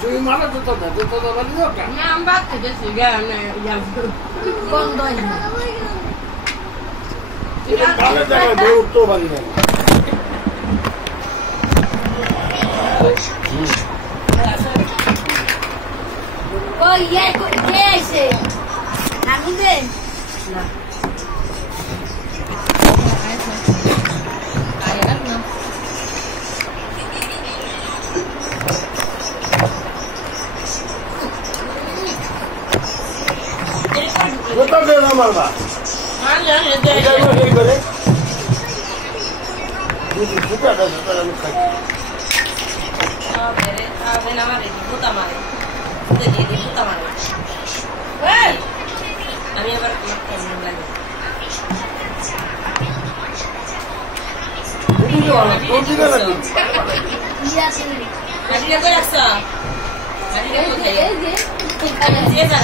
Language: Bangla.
Soy mala de toda la vida. No, basta de cigarro, ya. Con doña. Vale, te me gustó, vale. Oye, ¿qué es ese? ¿A mí ven? No. Ayer no. কোথা থেকে মারবা করে আমি খাই আমি আবার কোথায়